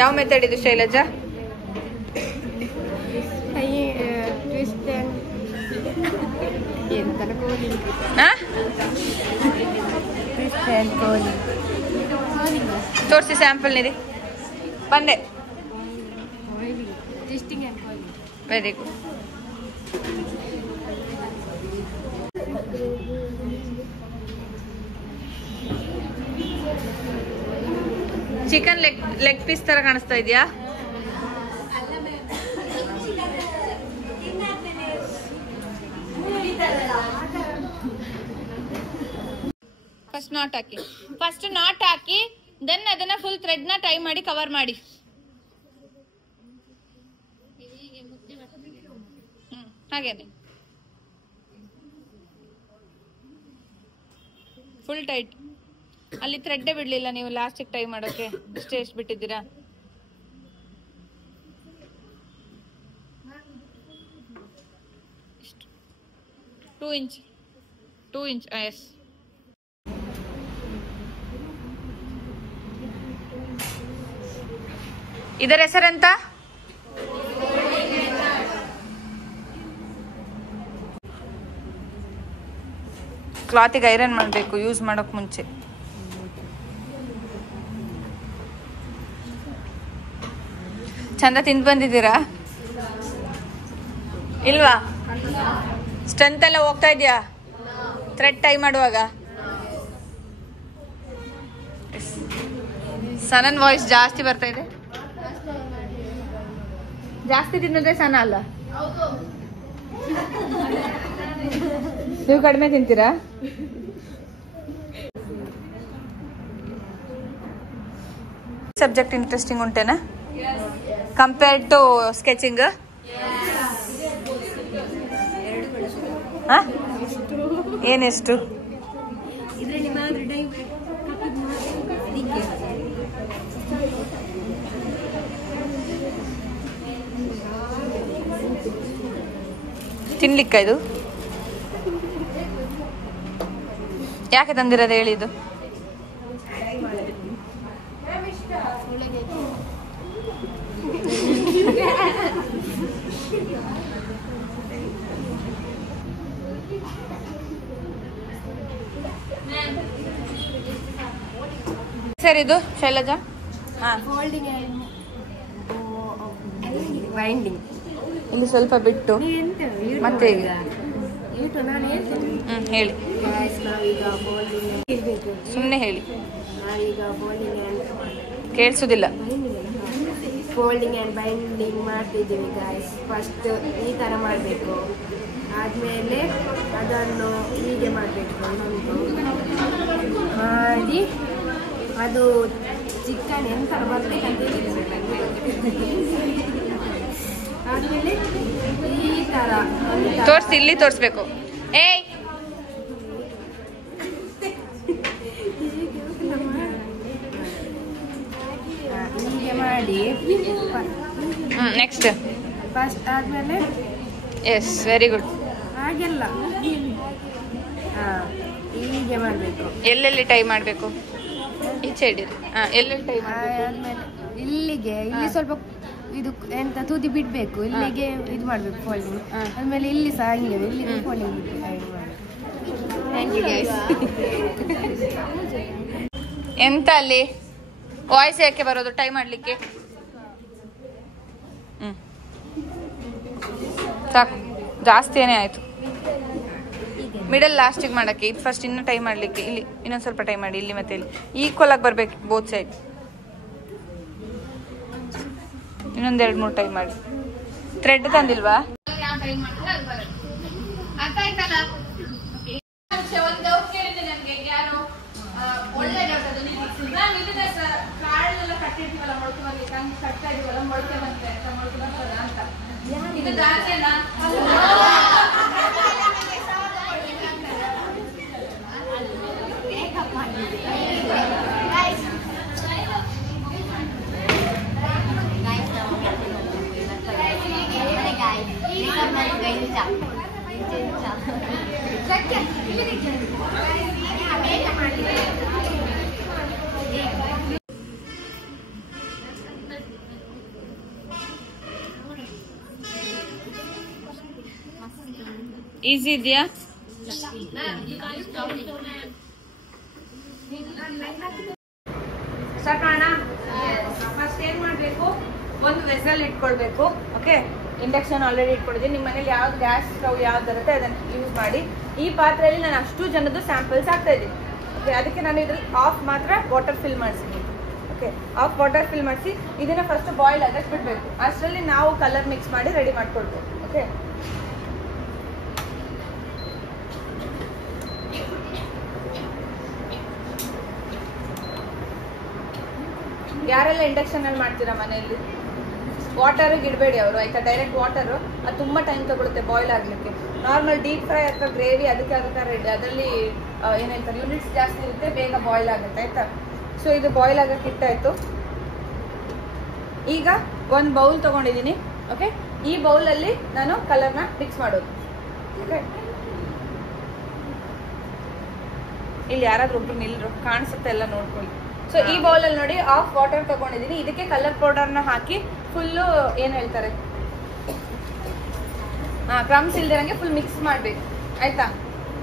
ಯಾವ ಮೆಥಡ್ ಇದು ಶೈಲಜಾ? ತೋರಿಸಿ ಸ್ಯಾಂಪಲ್ ನೀರಿ ಬಂದೆ. Very good. Chicken leg piece ತರ ಕಾಣಿಸ್ತಾ ಇದೆಯಾ? ಫಸ್ಟ್ ನಾಟ್ ಹಾಕಿ ದೆನ್ ಅದನ್ನ ಫುಲ್ ಥ್ರೆಡ್ ನ ಟೈ ಮಾಡಿ ಕವರ್ ಮಾಡಿ. ಹಾಗೇನೆ ಫುಲ್ ಟೈಟ್. ಅಲ್ಲಿ ಥ್ರೆಡ್ಡೇ ಬಿಡ್ಲಿಲ್ಲ ನೀವು ಲಾಸ್ಟಿಗೆ ಟೈ ಮಾಡೋಕೆ. ಇಷ್ಟೇ ಎಷ್ಟು ಬಿಟ್ಟಿದ್ದೀರಾ? Two inch S. ಇದರ ಹೆಸರೆಂತ? ಕ್ಲಾತಿಗೆ ಐರನ್ ಮಾಡಬೇಕು ಯೂಸ್ ಮಾಡೋಕೆ ಮುಂಚೆ. ಚಂದ ತಿಂದು ಬಂದಿದ್ದೀರಾ ಇಲ್ವಾ? ಸ್ಟ್ರೆಂತ್ ಎಲ್ಲ ಹೋಗ್ತಾ ಇದೆಯಾ ಥ್ರೆಡ್ ಟೈ ಮಾಡುವಾಗ? ಸನನ್ ವಾಯ್ಸ್ ಜಾಸ್ತಿ ಬರ್ತಾ ಇದೆ. ಜಾಸ್ತಿ ತಿನ್ನೋದೇ ಸನ ಅಲ್ಲ, ನೀವು ಕಡಿಮೆ ತಿಂತೀರಾ? ಸಬ್ಜೆಕ್ಟ್ ಇಂಟ್ರೆಸ್ಟಿಂಗ್ ಉಂಟೇನಾ ಕಂಪೇರ್ಡ್ ಟು ಸ್ಕೆಚಿಂಗ್? ಏನೆಷ್ಟು? ತಿನ್ಲಿಕ್ಕ ಇದು? ಯಾಕೆ ತಂದಿರೋದು ಹೇಳಿ? ಇದು ಸರ್ ಇದು ಶೈಲಜಾ? ಇಲ್ಲಿ ಸ್ವಲ್ಪ ಬಿಟ್ಟು ಮತ್ತೆ ಹೇಳಿ, ಸುಮ್ಮನೆ ಹೇಳಿ, ಕೇಳಿಸುದಿಲ್ಲ. ಫೋಲ್ಡಿಂಗ್ ಆ್ಯಂಡ್ ಬೈಂಡಿಂಗ್ ಮಾಡ್ತಿದ್ದೀವಿ ಗಾಯ್ಸ್. ಫಸ್ಟ್ ಈ ಥರ ಮಾಡಬೇಕು, ಆದಮೇಲೆ ಅದನ್ನು ಹೀಗೆ ಮಾಡಬೇಕು ಮಾಡಿ ಅದು ಚಿಕನ್ ಎಂತ ಬರ್ಬೇಕಂತ ಆದಮೇಲೆ ಈ ಥರ ತೋರಿಸಿ, ಇಲ್ಲಿ ತೋರಿಸ್ಬೇಕು. ಏಯ್ ಹೀಗೆ ಮಾಡಿ ನೆಕ್ಸ್ಟ್ ಫಸ್ಟ್ ಆದಮೇಲೆ ಎಸ್ ವೆರಿ ಗುಡ್. ಹಾಗೆಲ್ಲ ಹೀಗೆ ಮಾಡಬೇಕು. ಎಲ್ಲೆಲ್ಲಿ ಟೈ ಮಾಡಬೇಕು? ಈಚೆ ಹಿಡೀರಿ. ಎಲ್ಲೆಲ್ಲಿ ಟೈ ಆದಮೇಲೆ ಇಲ್ಲಿಗೆ ಇಲ್ಲಿ ಸ್ವಲ್ಪ ಇದು ಎಂತ ತುದಿ ಬಿಡಬೇಕು, ಇಲ್ಲಿಗೆ ಇದು ಮಾಡಬೇಕು ಫೋಲ್ಡಿಂಗ್. ಆದಮೇಲೆ ಇಲ್ಲಿ ಸಹ ಹಂಗೆ ಇಲ್ಲಿಗೆ ಫೋಲ್ಡಿಂಗ್ ಬಿಡಬೇಕು. Thank you guys. ಎಂತ ಅಲ್ಲಿ ವಾಯ್ಸ್ ಯಾಕೆ ಬರೋದು ಟೈ ಮಾಡಲಿಕ್ಕೆ? ಸಾಕು, ಜಾಸ್ತಿನೇ ಆಯಿತು. ಮಿಡಲ್ ಲಾಸ್ಟಿಗೆ ಮಾಡೋಕ್ಕೆ ಇದು ಫಸ್ಟ್ ಇನ್ನೂ ಟೈ ಮಾಡಲಿಕ್ಕೆ. ಇಲ್ಲಿ ಇನ್ನೊಂದು ಸ್ವಲ್ಪ ಟೈ ಮಾಡಿ, ಇಲ್ಲಿ ಮತ್ತೆ ಇಲ್ಲಿ ಈಕ್ವಲ್ ಆಗಿ ಬರಬೇಕು ಬೋತ್ ಸೈಡ್. ಇನ್ನೊಂದು 2-3 ಟೈ ಮಾಡಿ. ಥ್ರೆಡ್ ತಂದಿಲ್ವಾ? ಒಂದು ಡೌಟ್ ಕೇಳಿದೆ ನನಗೆ, ಯಾರು ಒಳ್ಳೆ ಡೌಟ್. ಅದು ಕಾಳೆಲ್ಲ ಕಟ್ಟಿರ್ತೀವಲ್ಲ ಮೊಳಕೆ ಬರ್ಲಿಕ್ಕೆ, ಹಂಗೆ ಕಟ್ತಾ ಇದೀವಲ್ಲ ಮೊಳಕೆ ಬಂತೆ ಅಂತ, ಮೊಳಕೆ ಬರ್ತದ ಅಂತ. ಇದು ದಾಸೇನಾ? ಈಸಿ ಇದೆಯಾ? ಸ್ಟಾರ್ಟ್ ಮಾಡೋಣ. ಫಸ್ಟ್ ಏನ್ ಮಾಡಬೇಕು, ಒಂದು ವೆಸಲ್ ಇಟ್ಕೊಳ್ಬೇಕು. ಓಕೆ, ಇಂಡಕ್ಷನ್ ಆಲ್ರೆಡಿ ಇಟ್ಕೊಂಡಿದ್ದೀನಿ. ನಿಮ್ಮ ಮನೇಲಿ ಯಾವ್ದು ಗ್ಯಾಸ್ ಸ್ಟವ್ ಯಾವ್ದು ಇರುತ್ತೆ ಅದನ್ನು ಯೂಸ್ ಮಾಡಿ. ಈ ಪಾತ್ರೆಯಲ್ಲಿ ನಾನು ಅಷ್ಟು ಜನದ್ದು ಸ್ಯಾಂಪಲ್ಸ್ ಹಾಕ್ತಾ ಇದ್ದೀನಿ. ಓಕೆ, ಅದಕ್ಕೆ ನಾನು ಇದ್ರಲ್ಲಿ ಆಫ್ ಮಾತ್ರ ವಾಟರ್ ಫಿಲ್ ಮಾಡಿಸಿದ್ದೀನಿ. ಓಕೆ, ಆಫ್ ವಾಟರ್ ಫಿಲ್ ಮಾಡಿಸಿ ಇದನ್ನ ಫಸ್ಟ್ ಬಾಯ್ಲ್ ಆಗಕ್ಕೆ ಬಿಡಬೇಕು. ಅಷ್ಟರಲ್ಲಿ ನಾವು ಕಲರ್ ಮಿಕ್ಸ್ ಮಾಡಿ ರೆಡಿ ಮಾಡ್ಕೊಳ್ಬೇಕು. ಓಕೆ, ಯಾರೆಲ್ಲ ಇಂಡಕ್ಷನ್ ಅಲ್ಲಿ ಮಾಡ್ತೀರಾ ಮನೆಯಲ್ಲಿ, ವಾಟರ್ಗೆ ಇಡಬೇಡಿ ಅವರು, ಆಯ್ತಾ? ಡೈರೆಕ್ಟ್ ವಾಟರು ಅದು ತುಂಬ ಟೈಮ್ ತಗೊಳುತ್ತೆ ಬಾಯ್ಲ್ ಆಗಲಿಕ್ಕೆ. ನಾರ್ಮಲ್ ಡೀಪ್ ಫ್ರೈ ಅಥವಾ ಗ್ರೇವಿ ಅದಕ್ಕೆ ರೆಡಿ, ಅದರಲ್ಲಿ ಏನು ಹೇಳ್ತಾರೆ ಯೂನಿಟ್ಸ್ ಜಾಸ್ತಿ ಇರುತ್ತೆ, ಬೇಗ ಬಾಯ್ಲ್ ಆಗುತ್ತೆ, ಆಯ್ತಾ? ಸೊ ಇದು ಬಾಯ್ಲ್ ಆಗಕ್ಕೆ ಇಟ್ಟಾಯ್ತು. ಈಗ ಒಂದು ಬೌಲ್ ತಗೊಂಡಿದ್ದೀನಿ. ಓಕೆ, ಈ ಬೌಲಲ್ಲಿ ನಾನು ಕಲರ್ನ ಮಿಕ್ಸ್ ಮಾಡೋದು. ಓಕೆ, ಇಲ್ಲಿ ಯಾರಾದ್ರೂ ಒಬ್ರು ನಿಲ್ರು, ಕಾಣಿಸುತ್ತೆ ಎಲ್ಲ ನೋಡ್ಕೊಳ್ಳಿ. ಸೊ ಈ ಬೌಲಲ್ಲಿ ನೋಡಿ ಆಫ್ ವಾಟರ್ ತಗೊಂಡಿದ್ದೀನಿ. ಇದಕ್ಕೆ ಕಲರ್ ಪೌಡರ್ನ ಹಾಕಿ ಫುಲ್ಲು ಏನು ಹೇಳ್ತಾರೆ ಕ್ರಮ್ಸ್ ಇಲ್ದಿರಂಗೆ ಫುಲ್ ಮಿಕ್ಸ್ ಮಾಡ್ಬೇಕು, ಆಯ್ತಾ?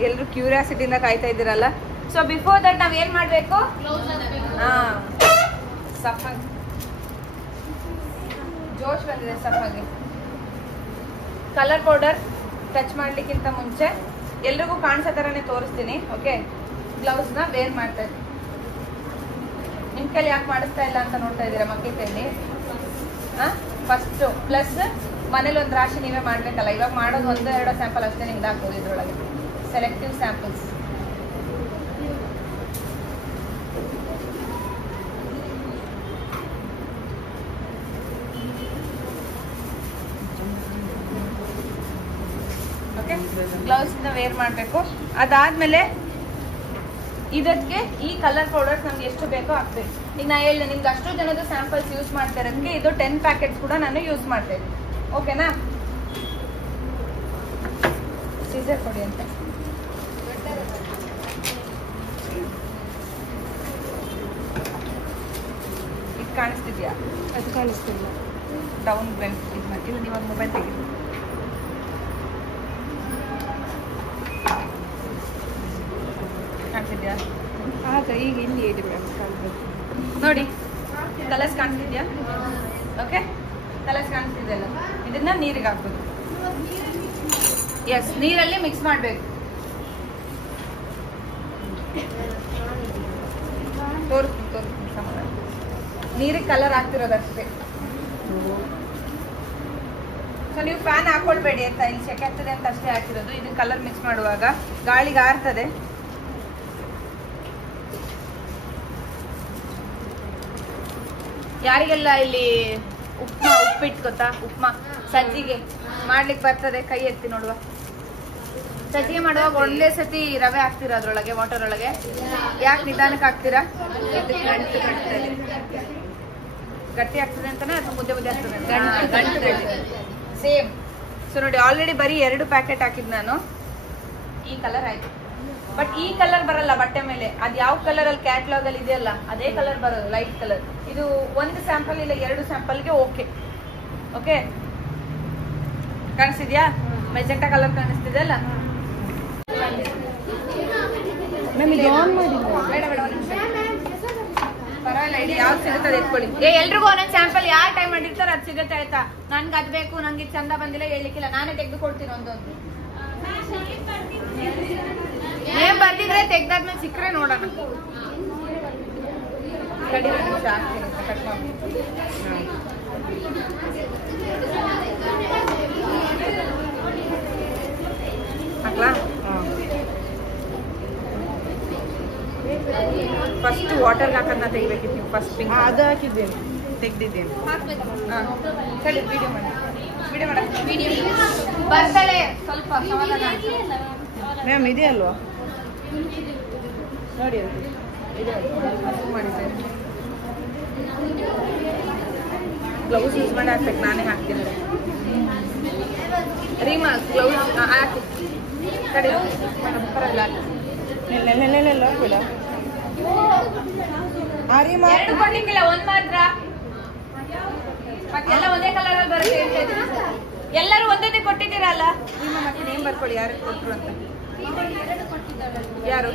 ಎಲ್ಲರೂ ಕ್ಯೂರಿಯಾಸಿಟಿಯಿಂದ ಕಾಯ್ತಾ ಇದ್ದೀರಲ್ಲ. ಸೊ ಬಿಫೋರ್ ದಟ್ ನಾವ್ ಏನ್ ಮಾಡ್ಬೇಕು, ಸಫಾಗಿ ಜೋಶ್ ಬಂದಿದೆ. ಸಫಾಗಿ ಕಲರ್ ಪೌಡರ್ ಟಚ್ ಮಾಡ್ಲಿಕ್ಕಿಂತ ಮುಂಚೆ ಎಲ್ರಿಗೂ ಕಾಣಿಸೋ ತರನೇ ತೋರಿಸ್ತೀನಿ. ಓಕೆ, ಗ್ಲೌಸ್ ನ ವೇರ್ ಮಾಡ್ತಾ ಇದ್ದೀನಿ. ನಿಮ್ ಕೈಲಿ ಯಾಕೆ ಮಾಡಿಸ್ತಾ ಇಲ್ಲ ಅಂತ ನೋಡ್ತಾ ಇದ್ದೀರಾ ಮಕ್ಕಳ ಕೈಲಿ. ಫಸ್ಟ್ ಪ್ಲಸ್ ಮನೇಲಿ ಒಂದು ರಾಶಿ ನೀವೇ ಮಾಡ್ಬೇಕಲ್ಲ. ಇವಾಗ ಮಾಡೋದು 1-2 ಸ್ಯಾಂಪಲ್ ಅಷ್ಟೇ ನಿಮ್ಗೆ ಹಾಕೋದು ಇದ್ರೊಳಗೆ, ಸೆಲೆಕ್ಟಿವ್ ಸ್ಯಾಂಪಲ್ಸ್. ಓಕೆ, ಗ್ಲೌಸ್ ಇಂದ ವೇರ್ ಮಾಡಬೇಕು. ಅದಾದ್ಮೇಲೆ ಇದಕ್ಕೆ ಈ ಕಲರ್ ಪೌಡರ್ಸ್ ನಮ್ಗೆ ಎಷ್ಟು ಬೇಕೋ ಹಾಕ್ಬೇಕು. ಈಗ ನಾ ಹೇಳಿದೆ ನಿಮ್ಗೆ ಅಷ್ಟು ಜನದ ಸ್ಯಾಂಪಲ್ಸ್ ಯೂಸ್ ಮಾಡ್ತಾ ಇರೋದಕ್ಕೆ ಇದು 10 ಪ್ಯಾಕೆಟ್ಸ್ ಕೂಡ ನಾನು ಯೂಸ್ ಮಾಡ್ತೇನೆ. ಓಕೆನಾ? ಸೀಸರ್ ಕೊಡಿ ಅಂತ. ಇದು ಕಾಣಿಸ್ತಿದ್ಯಾ? ಅದು ಕಾಣಿಸ್ತಿಲ್ಲ. ಡೌನ್ ಬೆಂಡ್ ಇದು ಮಾಡಿ. ಇಲ್ಲ, ನೀವು ಮೊಬೈಲ್ ತೆಗಿ. ಕಾಣಿಸ್ತಿದ್ಯಾ? ಆಗ ಈಗ ಇಲ್ಲಿ ಇದೆ ನೋಡಿ, ಕಲರ್ಸ್ ಕಾಣಿಸ್ತಿದ್ಯಾ? ಓಕೆ, ಕಲರ್ಸ್ ಕಾಣಿಸ್ತಿದೆಯಲ್ಲ, ಇದನ್ನ ನೀರಿಗೆ ಹಾಕೋದು. ಎಸ್, ನೀರಲ್ಲಿ ಮಿಕ್ಸ್ ಮಾಡಬೇಕು. ತೋರಿಸ್ತೀನಿ ಸಮಾಧಾನ. ನೀರಿಗೆ ಕಲರ್ ಹಾಕ್ತಿರೋದಷ್ಟೇ. ಸೊ ನೀವು ಫ್ಯಾನ್ ಹಾಕೊಳ್ಬೇಡಿ ಅಂತ, ಇಲ್ಲಿ ಸೆಕೆ ಆಗ್ತದೆ ಅಂತ ಅಷ್ಟೇ ಹಾಕಿರೋದು. ಇದನ್ನ ಕಲರ್ ಮಿಕ್ಸ್ ಮಾಡುವಾಗ ಗಾಳಿಗೆ ಆರ್ತದೆ. ಯಾರಿಗೆಲ್ಲ ಇಲ್ಲಿ ಉಪ್ಪಿಟ್ಟು ಗೊತ್ತಾ? ಉಪ್ಮಾ ಸಜ್ಜಿಗೆ ಮಾಡ್ಲಿಕ್ಕೆ ಬರ್ತದೆ? ಕೈ ಎತ್ತಿ ನೋಡುವ. ಸಜ್ಜಿಗೆ ಮಾಡುವಾಗ ಒಂದೇ ಸತಿ ರವೆ ಹಾಕ್ತೀರಾ ಅದ್ರೊಳಗೆ, ವಾಟರ್ ಒಳಗೆ. ಯಾಕೆ ನಿಧಾನಕ್ಕೆ ಹಾಕ್ತೀರಾ? ಗಟ್ಟಿ ಆಗ್ತದೆ ಅಂತಾನೆ ಅಥವಾ ಮುದ್ದೆ ಆಗ್ತದೆ? ಸೇಮ್. ಸೊ ನೋಡಿ, ಆಲ್ರೆಡಿ ಬರೀ 2 ಪ್ಯಾಕೆಟ್ ಹಾಕಿದ್ ನಾನು. ಈ ಕಲರ್ ಆಯ್ತು. ಬಟ್ ಈ ಕಲರ್ ಬರಲ್ಲ ಬಟ್ಟೆ ಮೇಲೆ. ಅದ್ ಯಾವ ಕಲರ್ ಅಲ್ಲಿ ಕ್ಯಾಟ್ಲಾಗ್ ಅಲ್ಲಿ ಇದೆಯಲ್ಲ ಅದೇ ಕಲರ್ ಬರೋದು, ಲೈಟ್ ಕಲರ್. ಇದು 1 ಸ್ಯಾಂಪಲ್ ಇಲ್ಲ 2 ಸ್ಯಾಂಪಲ್ಗೆ ಓಕೆ. ಓಕೆ, ಕಾಣಿಸ್ತಿದ್ಯಾ? ಮೆಜೆಂಟಾ ಕಲರ್ ಕಾಣಿಸ್ತಿದೆ ಅಲ್ಲ? ಪರವಾಗಿಲ್ಲ, ಇಡಿ ಯಾವ್ದು ಸಿಗುತ್ತದೆ ಎತ್ಕೊಳ್ಳಿ. ಎಲ್ರಿಗೂ ಒಂದೊಂದು ಸ್ಯಾಂಪಲ್ ಯಾರು ಟೈಮ್ ಮಾಡಿರ್ತಾರೆ ಅದು ಸಿಗುತ್ತೆ, ಆಯ್ತಾ? ನನ್ಗೆ ಅದ್ ಬೇಕು, ನಂಗೆ ಚಂದ ಬಂದಿಲ್ಲ ಹೇಳಿಕ್ಕಿಲ್ಲ, ನಾನೇ ತೆಗೆದು ಕೊಡ್ತೀನಿ ಒಂದೊಂದು. ಏನ್ ಬರ್ದಿದ್ರೆ ತೆಗ್ದಾದ್ಮೇಲೆ ಸಿಕ್ಕರೆ ನೋಡೋಣ. ಕಡಿ ನಿಮಿಷ ಹಾಕ್ತೀನಿ, ಕಟ್ ಮಾಡಿ. ಹಾಕ್ಲಾ? ಫಸ್ಟ್ ವಾಟರ್ ಹಾಕೋದನ್ನ ತೆಗಿಬೇಕಿತ್ತು ನೀವು. ಫಸ್ಟ್ ಪಿಂಕ್ ಅದು ಹಾಕಿದ್ದೇನೆ, ತೆಗ್ದಿದ್ದೇನೆ. ಸರಿ, ವಿಡಿಯೋ ಮಾಡಿ. ವಿಡಿಯೋ ಮಾಡ ಬರ್ತಾಳೆ ಸ್ವಲ್ಪ ಸಮಾಧಾನ. ಮ್ಯಾಮ್ ಇದೆ ಅಲ್ವಾ? ನೋಡಿ ಮಾಡಿದ್ದೇನೆ. ಗ್ಲೌಸ್ ಯೂಸ್ ಮಾಡಿ ಹಾಕ್ಬೇಕು, ನಾನೇ ಹಾಕ್ತೀನಿ. ರೀಮಾ ಗ್ಲೌಸ್ ಹಾಕಿ ಕಡೆ ಪರವಾಗಿಲ್ಲ. ಎರಡು ಕೊಡ್ಲಿಕ್ಕಿಲ್ಲ, ಒಂದ್ ಮಾತ್ರ. ಮತ್ತೆಲ್ಲ ಒಂದೇ ಕಲರ್ ಅಲ್ಲಿ ಬರುತ್ತೆ. ಎಲ್ಲರೂ ಒಂದೊಂದೇ ಕೊಟ್ಟಿದ್ದೀರಲ್ಲ, ನಿಮ್ಮ ಮತ್ತೆ ನೇಮ್ ಬರ್ಕೊಳ್ಳಿ ಯಾರು ಕೊಟ್ಟರು ಅಂತ. ಯಾರು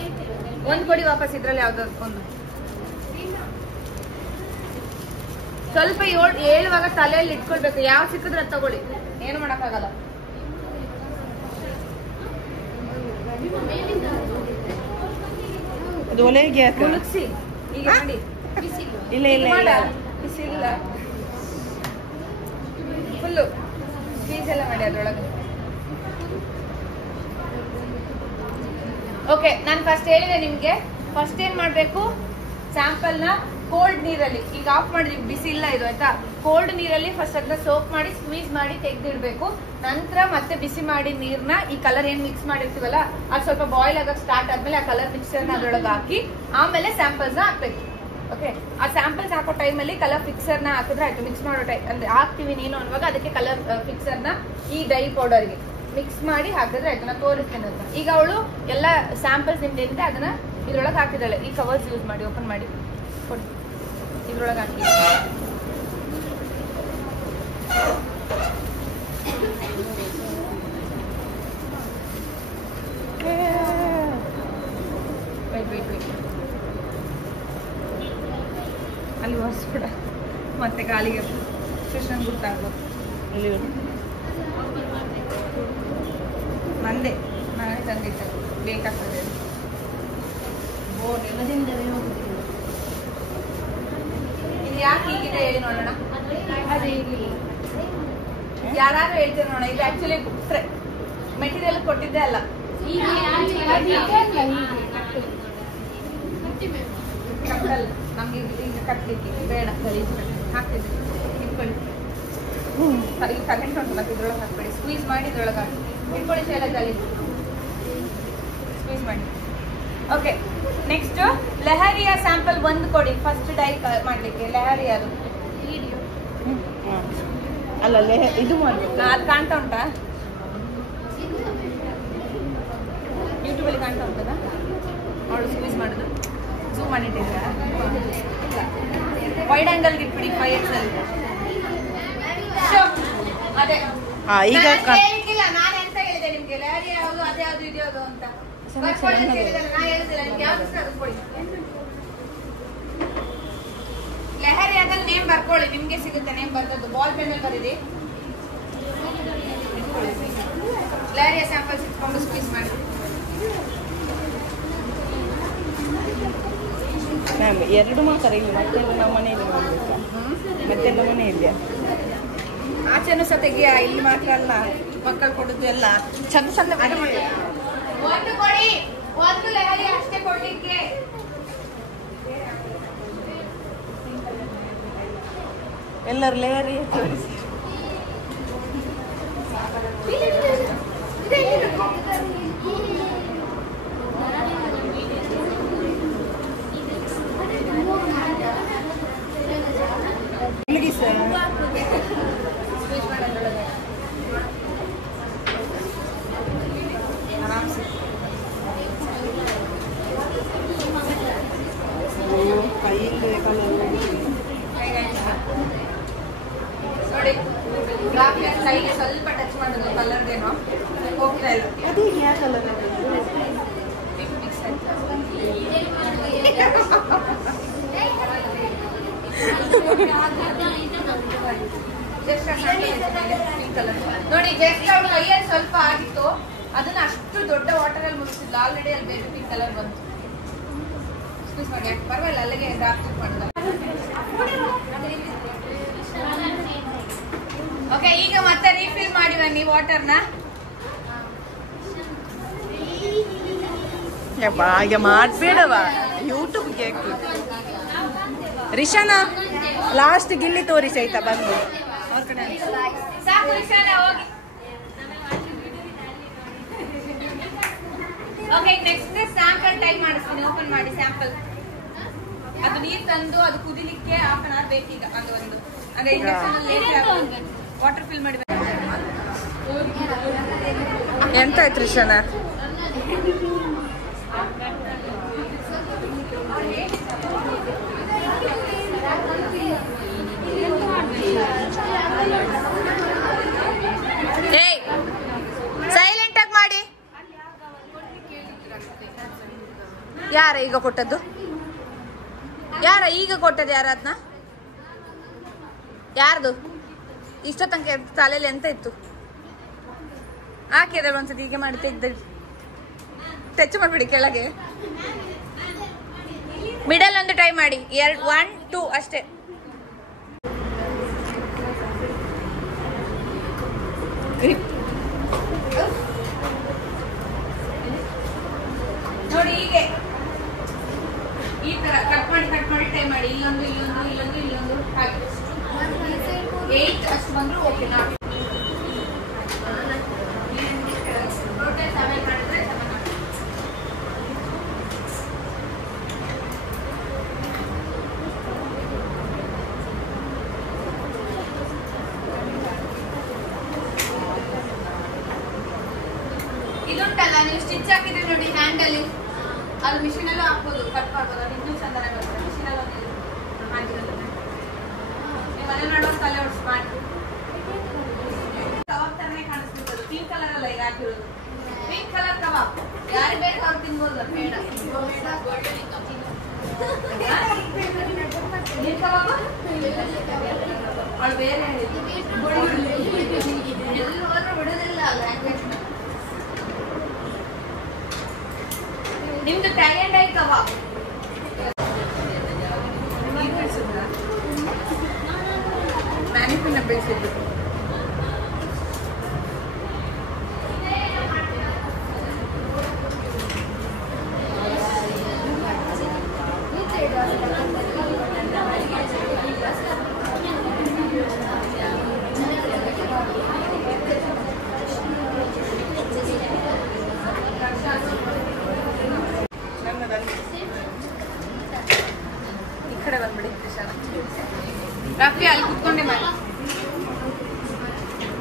ಒಂದ್ ಕೊಡಿ ವಾಪಸ್, ಇದ್ರಲ್ಲಿ ಯಾವ್ದಾದ್ರು ಒಂದು. ಸ್ವಲ್ಪ ಹೇಳುವಾಗ ತಲೆಯಲ್ಲಿ ಇಟ್ಕೊಳ್ಬೇಕು, ಯಾವ ಸಿಕ್ಕಿದ್ರೆ ಅದು ತಗೊಳ್ಳಿ, ಏನು ಮಾಡಕ್ಕಾಗಲ್ಲ. ಅದು ಒಲೆಗೆ ಮುಳುಗ್ಸಿ ಈಗ ಮಾಡಿ. ಇಲ್ಲ ಇಲ್ಲ ಬಿಸಿಲ್ಲ, ಫುಲ್ಲು ಸ್ವೀಸ್ ಎಲ್ಲ ಮಾಡಿ ಅದ್ರೊಳಗೆ. ಓಕೆ, ನಾನು ಫಸ್ಟ್ ಹೇಳಿದೆ ನಿಮ್ಗೆ, ಫಸ್ಟ್ ಏನ್ ಮಾಡ್ಬೇಕು, ಸ್ಯಾಂಪಲ್ ನ ಕೋಲ್ಡ್ ನೀರಲ್ಲಿ, ಈಗ ಆಫ್ ಮಾಡಿದ್ವಿ, ಬಿಸಿ ಇಲ್ಲ ಇದು ಆಯ್ತಾ, ಕೋಲ್ಡ್ ನೀರಲ್ಲಿ ಫಸ್ಟ್ ಅದನ್ನ ಸೋಪ್ ಮಾಡಿ ಸ್ಕ್ವೀಸ್ ಮಾಡಿ ತೆಗೆದಿಡ್ಬೇಕು. ನಂತರ ಮತ್ತೆ ಬಿಸಿ ಮಾಡಿ ನೀರ್ನ ಈ ಕಲರ್ ಏನ್ ಮಿಕ್ಸ್ ಮಾಡಿರ್ತೀವಲ್ಲ ಅದು ಸ್ವಲ್ಪ ಬಾಯ್ಲ್ ಆಗಕ್ಕೆ ಸ್ಟಾರ್ಟ್ ಆದ್ಮೇಲೆ ಆ ಕಲರ್ ಮಿಕ್ಸರ್ ನ ಅದ್ರೊಳಗೆ ಹಾಕಿ ಆಮೇಲೆ ಸ್ಯಾಂಪಲ್ಸ್ ನ ಹಾಕ್ಬೇಕು. ಓಕೆ, ಆ ಸ್ಯಾಂಪಲ್ಸ್ ಹಾಕೋ ಟೈಮಲ್ಲಿ ಕಲರ್ ಫಿಕ್ಸರ್ ನ ಹಾಕಿದ್ರೆ ಆಯ್ತು. ಮಿಕ್ಸ್ ಮಾಡೋ ಟೈಮ್ ಅಂದ್ರೆ ಹಾಕ್ತಿವಿ ನೀನು ಅನ್ನುವಾಗ ಅದಕ್ಕೆ ಕಲರ್ ಫಿಕ್ಸರ್ ನ ಈ ಡೈ ಪೌಡರ್ಗೆ ಮಿಕ್ಸ್ ಮಾಡಿ ಹಾಕಿದ್ರೆ ಆಯ್ತು. ನಾನು ತೋರಿಸ್ತೇನೆ ಅದನ್ನ. ಈಗ ಅವಳು ಎಲ್ಲ ಸ್ಯಾಂಪಲ್ಸ್ ನಿಮ್ದೆ ಅದನ್ನ ಇದ್ರೊಳಗೆ ಹಾಕಿದಾಳೆ. ಈ ಕವರ್ಸ್ ಯೂಸ್ ಮಾಡಿ ಓಪನ್ ಮಾಡಿ ಕೊಡಿ, ಇದ್ರೊಳಗೆ ಹಾಕಿ. ಅಲ್ಲಿ ಹೊಸ್ಬಿಡ ಮತ್ತೆ ಕಾಲಿಗೆ ಕೃಷ್ಣನ್ ಗೊತ್ತಾಗ್ಬೋದು. ನಂದೆ ನಾನೇ ತಂದಿದ್ದೆ, ಬೇಕಾಗ್ತದೆ. ಇದು ಯಾಕೆ ಹೀಗಿದೆ ಹೇಳಿ ನೋಡೋಣ. ಯಾರು ಹೇಳ್ತೀರ ನೋಡೋಣ. ಇದು ಆಕ್ಚುಲಿ ಮೆಟೀರಿಯಲ್ ಕೊಟ್ಟಿದ್ದೆ ಅಲ್ಲ, ಕಟ್ಟಲ್ಲ ನಮ್ಗೆ ಈಗ ಕಟ್ಲಿಕ್ಕೆ ಬೇಡ, ಹಾಕ್ತಿದ್ದೆ ಇಟ್ಕೊಳ್ಳಿ. ಸರಿ ಕರೆಂಟ್ ಉಂಟು ಮತ್ತೆ ಇದ್ರೊಳಗೆ ಹಾಕ್ಬೇಡಿ, ಸ್ಕ್ವೀಸ್ ಮಾಡಿ ಇದ್ರೊಳಗೆ ಹಾಕಿ ಇಟ್ಕೊಳ್ಳಿ. ಶೈಲಜಲ್ಲಿ ಸ್ಕ್ವೀಸ್ ಮಾಡಿ. ಓಕೆ, ನೆಕ್ಸ್ಟ್ ಲೆಹರಿಯಾ ಸ್ಯಾಂಪಲ್ ಒಂದು ಕೊಡಿ, ಫಸ್ಟ್ ಡೈ ಮಾಡ್ಲಿಕ್ಕೆ. ಲೆಹರಿಯಾ ಅದು ಅಲ್ಲ ಇದು ಮಾಡ್ಬೇಕು. ಅದು ಕಾಣ್ತಾ ಉಂಟಾ ಯೂಟ್ಯೂಬಲ್ಲಿ ಕಾಣ್ತಾ ಉಂಟದ ಅವಳು ಸ್ಕ್ವೀಸ್ ಮಾಡುದು? ಝೂಮ್ ಮಾಡಿಟ್ಟಿದ್ರ? ವೈಡ್ ಆಂಗಲ್ಗೆ ಇಟ್ಬಿಡಿ, 5XL. ಅದೇ ಈಗ ಹೇಳಿಕ್ಕಿಲ್ಲ, ನಾನು ಎಂತ ಹೇಳಿದೆ ನಿಮ್ಗೆ, ಲೆಹರಿಯಾ ಯಾವುದು ಅದೇ ಯಾವುದು ಇದು ಯಾವುದು ಅಂತ ಬರ್ಕೊಳ್ಳಿ ಅಂತ ಹೇಳಿದ್ರೆ ನಾ ಹೇಳ್ತಿಲ್ಲ ನಿಮ್ಗೆ. ಯಾವ್ದು ಸರ್ ಕೊಡಿ, ಲೆಹರಿಯಾದಲ್ಲಿ ನೇಮ್ ಬರ್ಕೊಳ್ಳಿ, ನಿಮ್ಗೆ ಸಿಗುತ್ತೆ ನೇಮ್ ಬರ್ತದ್ದು. ಬಾಲ್ ಪೆನ್ ಅಲ್ಲಿ ಬರೀರಿ. ಲೆಹರಿಯಾ ಸ್ಯಾಂಪಲ್ಸ್ ಇಟ್ಕೊಂಡು ಸ್ಕ್ವೀಸ್ ಮಾಡಿ. ಮ್ಯಾಮ್ ಎರಡು ಮಾತ್ರ ಇಲ್ಲಿ, ಮತ್ತೆಲ್ಲ ನಮ್ಮ ಮನೆಯಲ್ಲಿ ಮಾಡಬೇಕಾ? ಮತ್ತೆಲ್ಲ ಮನೆಯಲ್ಲಿ ಆಚೆನೂ ಸಹ ತೆಗಿಯ, ಇಲ್ಲಿ ಮಾತ್ರ ಅಲ್ಲ, ಮಕ್ಕಳು ಕೊಡುದು ಎಲ್ಲ ಚಂದ ಚಂದ ಮಾಡಿ. ಒಂದು ಕೊಡಿ, ಒಂದು ಲೆಹರಿಯಾ ಅಷ್ಟೇ ಕೊಡ್ಲಿಕ್ಕೆ. ಎಲ್ಲರೂ ಲೇಯರ್ ತೋರಿಸಿ. ನೋಡಿ, ಕೈಗೆ ಸ್ವಲ್ಪ ಟಚ್ ಮಾಡೋದು, ಕಲರ್ದೇನೋ ಹೋಗ್ತಾ ಇಲ್ಲ. ಅದು ಯಾವ ಕಲರ್? ನೋಡಿ, ಜಸ್ಟ್ ಅವ್ರ ಕೈಯಲ್ಲಿ ಸ್ವಲ್ಪ ಆಗಿತ್ತು, ಅದನ್ನ ಅಷ್ಟು ದೊಡ್ಡ ವಾಟರ್ ಅಲ್ಲಿ ಮುಗಿಸಿದ್ಲು. ಆಲ್ರೆಡಿ ಅಲ್ಲಿ ಬೇರೆ ಪಿಂಕ್ ಕಲರ್ ಬಂತು. ಸ್ಕ್ವೀಸ್ ಮಾಡಿ, ಪರವಾಗಿಲ್ಲ, ಅಲ್ಲಿಗೆ ಡ್ರಾಪ್ ಮಾಡಿದ. ಓಕೆ, ಈಗ ಮತ್ತೆ ರೀಫಿಲ್ ಮಾಡಿ ಬನ್ನಿ ವಾಟರ್ನ. ಹಾಗೆ ಮಾಡ್ಬೇಡವ, ಯೂಟ್ಯೂಬ್ಗೆ ರಿಷಾನ ಲಾಸ್ಟ್ ಗಿಲ್ಲಿ ತೋರಿಸಿ ಆಯ್ತಾ ಬಂದು ಅವ್ರ ಕಡೆ. ಸಾಕು ರಿಷಾನ, ಹೋಗಿ. ಓಕೆ, ನೆಕ್ಸ್ಟ್ ಸ್ಯಾಂಪಲ್ ಟೈಪ್ ಮಾಡಿಸ್ತೀನಿ. ಓಪನ್ ಮಾಡಿ ಸ್ಯಾಂಪಲ್. ಅದು ನೀರು ತಂದು ಅದು ಕುದಿಲಿಕ್ಕೆ 1/2 hour ಬೇಕೀಗ. ಅದು ಒಂದು ಅದೇ ಇಂಡಕ್ಷನ್ ಅಲ್ಲಿ ವಾಟರ್ ಫಿಲ್ ಮಾಡಿ. ಎಂತ ಆಯ್ತು ರಿಷಾನ? ಯಾರ ಈಗ ಕೊಟ್ಟದ್ದು? ಯಾರ ಈಗ ಕೊಟ್ಟದ್ದು? ಯಾರ ಅದನ್ನ? ಯಾರ್ದು? ಇಷ್ಟ ತನಕ ತಲೆಯಲ್ಲಿ ಎಂತ ಇತ್ತು? ಹಾಕಿದ್ರೆ ಒಂದ್ಸತಿ ಹೀಗೆ ಮಾಡಿ ತೆಗ್ದು ಟಚ್ ಮಾಡ್ಬಿಡಿ ಕೆಳಗೆ. ಮಿಡಲ್ ಒಂದು ಟ್ರೈ ಮಾಡಿ. 1 2 ಅಷ್ಟೇ. ನೋಡಿ ಹೀಗೆ ಈ ತರ ಕಟ್ ಮಾಡಿ ಟ್ರೈ ಮಾಡಿ. ಇಲ್ಲೊಂದು ಹಾಗೆ 8 ಅಷ್ಟು ಬಂದ್ರು ಓಕೆ. ನಾವು ಇದುಂಟಲ್ಲ, ನೀವು ಸ್ಟಿಚ್ ಹಾಕಿದ್ರೆ ನೋಡಿ ಹ್ಯಾಂಡಲ್ಲಿ, ಅದು ಮಿಷಿನಲ್ಲೂ ಹಾಕ್ಬೋದು, ಕಟ್ ಮಾಡ್ಬೋದು. ಅದು ಇನ್ನೂ ಚಂದನೆ ಬರ್ತದೆ. ಮಿಷಿನಲ್ಲಿ ಒಂದು ಹಾಕಿರೋದು ನೀವು ಮನೆ ನೋಡೋ ತಲೆ ಹೊಡ್ಸ್ ಮಾಡಿ ಕಬಾಬ್ ತರನೇ ಕಾಣಿಸ್ತಿರ್ತದೆ. ಪಿಂಕ್ ಕಲರ್ ಅಲ್ಲ ಈಗ ಹಾಕಿರೋದು, ಪಿಂಕ್ ಕಲರ್ ಕಬಾಬ್. ಯಾರು ಬೇಕು ಅವ್ರು ತಿನ್ಬೋದು. ಬೇಡ ಕಬಾಬ್ ಅವಳು ಬೇರೆ ಎಲ್ಲರೂ ಬಿಡೋದಿಲ್ಲ. ನಿಮ್ದು ಟೈ ಅಂಡ್ ಡೈ ಕಬಾಬ್. ಮ್ಯಾನಿಪಿನ ಬೆಳೆಸಿದ್ದು ಈ ಕಡೆ ಬಂದ್ಬಿಡಿ. ರಫಿ ಅಲ್ಲಿ ಕುತ್ಕೊಂಡೆ ಮಾಡಿ.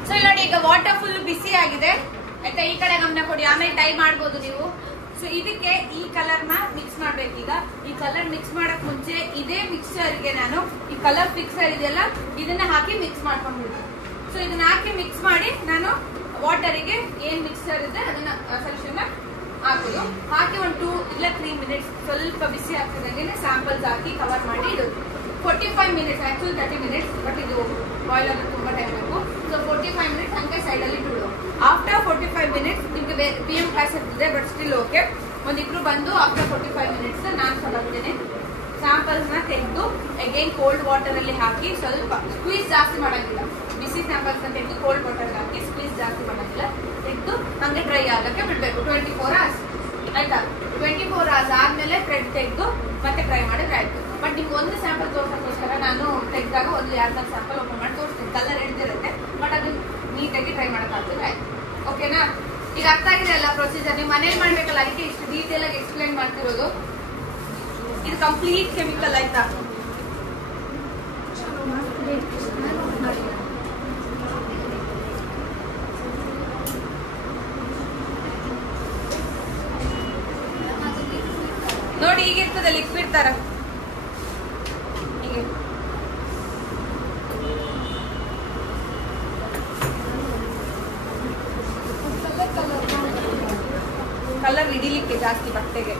ಸೊ ನೋಡಿ ಈಗ ವಾಟರ್ ಫುಲ್ ಬಿಸಿ ಆಗಿದೆ ಆಯ್ತಾ. ಈ ಕಡೆ ಗಮನ ಕೊಡಿ, ಆಮೇಲೆ ಟೈ ಮಾಡ್ಬೋದು ನೀವು. ಸೊ ಇದಕ್ಕೆ ಈ ಕಲರ್ ನ ಮಿಕ್ಸ್ ಮಾಡ್ಬೇಕೀಗ. ಈ ಕಲರ್ ಮಿಕ್ಸ್ ಮಾಡಕ್ ಮುಂಚೆ ಇದೇ ಮಿಕ್ಸರ್ಗೆ ನಾನು ಈ ಕಲರ್ ಫಿಕ್ಸರ್ ಇದೆಯಲ್ಲ ಇದನ್ನ ಹಾಕಿ ಮಿಕ್ಸ್ ಮಾಡ್ಕೊಂಡ್ಬಿಡ್ತೀನಿ. ಸೊ ಇದನ್ನ ಹಾಕಿ ಮಿಕ್ಸ್ ಮಾಡಿ ನಾನು ವಾಟರಿಗೆ ಏನ್ ಮಿಕ್ಸರ್ ಇದೆ ಅದನ್ನ ಸೊಲ್ಯೂಷನ್ ಹಾಕೋದು. ಹಾಕಿ ಒಂದು 2 ಇಲ್ಲ 3 ಮಿನಿಟ್ಸ್ ಸ್ವಲ್ಪ ಬಿಸಿ ಆಗ್ತಿದಂಗೆ ಸ್ಯಾಂಪಲ್ಸ್ ಹಾಕಿ ಕವರ್ ಮಾಡಿ ಇಡೋದು. 45 ಮಿನಿಟ್ಸ್, ಆಕ್ಚುಲಿ 30 ಮಿನಿಟ್ಸ್, ಬಟ್ ಇದು ಬಾಯ್ಲ್ ಆಗೋದು ತುಂಬಾ ಟೈಮ್ ಬೇಕು. ಸೊ 45 ಮಿನಿಟ್ಸ್ ಹಂಗೆ ಸೈಡ್ ಅಲ್ಲಿ ಇಟ್ಟು. ಆಫ್ಟರ್ 45 ಮಿನಿಟ್ಸ್ ನಿಮ್ಗೆ PM ಕ್ಲಾಸ್ ಇರ್ತದೆ, ಬಟ್ ಸ್ಟಿಲ್ ಓಕೆ. ಒಂದಿಬ್ರು ಬಂದು ಆಫ್ಟರ್ 45 ಮಿನಿಟ್ಸ್ ನಾನು ತಗೊಳ್ತೇನೆ. ಸ್ಯಾಂಪಲ್ಸ್ ನ ತೆಗೆದು ಅಗೈನ್ ಕೋಲ್ಡ್ ವಾಟರ್ ಅಲ್ಲಿ ಹಾಕಿ ಸ್ವಲ್ಪ ಸ್ಕ್ವೀಸ್ ಜಾಸ್ತಿ ಮಾಡಂಗಿಲ್ಲ. ಬಿಸಿ ಸ್ಯಾಂಪಲ್ಸ್ ನ ತೆಗೆದು ಕೋಲ್ಡ್ ವಾಟರ್ ಹಾಕಿ ಸ್ಕ್ವೀಸ್ ಜಾಸ್ತಿ ಮಾಡಂಗಿಲ್ಲ, ತೆಗೆದು ಹಂಗೆ ಡ್ರೈ ಆಗಕ್ಕೆ ಬಿಡ್ಬೇಕು 24 hours ಆಯ್ತಾ. 24 hours ಆದ್ಮೇಲೆ ಥ್ರೆಡ್ ತೆಗೆದು ಮತ್ತೆ ಟ್ರೈ ಮಾಡಿದ್ರೆ ಆಯ್ತು. ಬಟ್ ನಿಮ್ಗೆ ಒಂದು ಸ್ಯಾಂಪಲ್ ತೋರ್ಸೋಕ್ಕೋಸ್ಕರ ನಾನು ತೆಗೆದಾಗ ಒಂದು 2-4 ಸ್ಯಾಂಪಲ್ ಓಪನ್ ಮಾಡಿ ತೋರಿಸ್ತೀನಿ. ಕಲರ್ ಹಿಡಿದಿರುತ್ತೆ, ಬಟ್ ಅದು ನೀಟಾಗಿ ಟ್ರೈ ಮಾಡೋಕ್ಕಾಗ್ತದೆ ಆಯ್ತು. ಓಕೆನಾ? ಈಗ ಅರ್ಥ ಆಗಿದೆ ಅಲ್ಲ ಪ್ರೊಸೀಜರ್? ನೀವು ಮನೇಲಿ ಮಾಡ್ಬೇಕಲ್ಲ, ಅದಕ್ಕೆ ಇಷ್ಟು ಡೀಟೇಲ್ ಆಗಿ ಎಕ್ಸ್ಪ್ಲೈನ್ ಮಾಡ್ತಿರೋದು. ಇದು ಕಂಪ್ಲೀಟ್ ಕೆಮಿಕಲ್ ಆಯ್ತಾ. ನೋಡಿ ಹೀಗಿರ್ತದೆ ಲಿಕ್ವಿಡ್ ತರ. ಹೀಗೆ ಕಲರ್ ಹಿಡಿಲಿಕ್ಕೆ ಜಾಸ್ತಿ ಬಟ್ಟೆಗೆ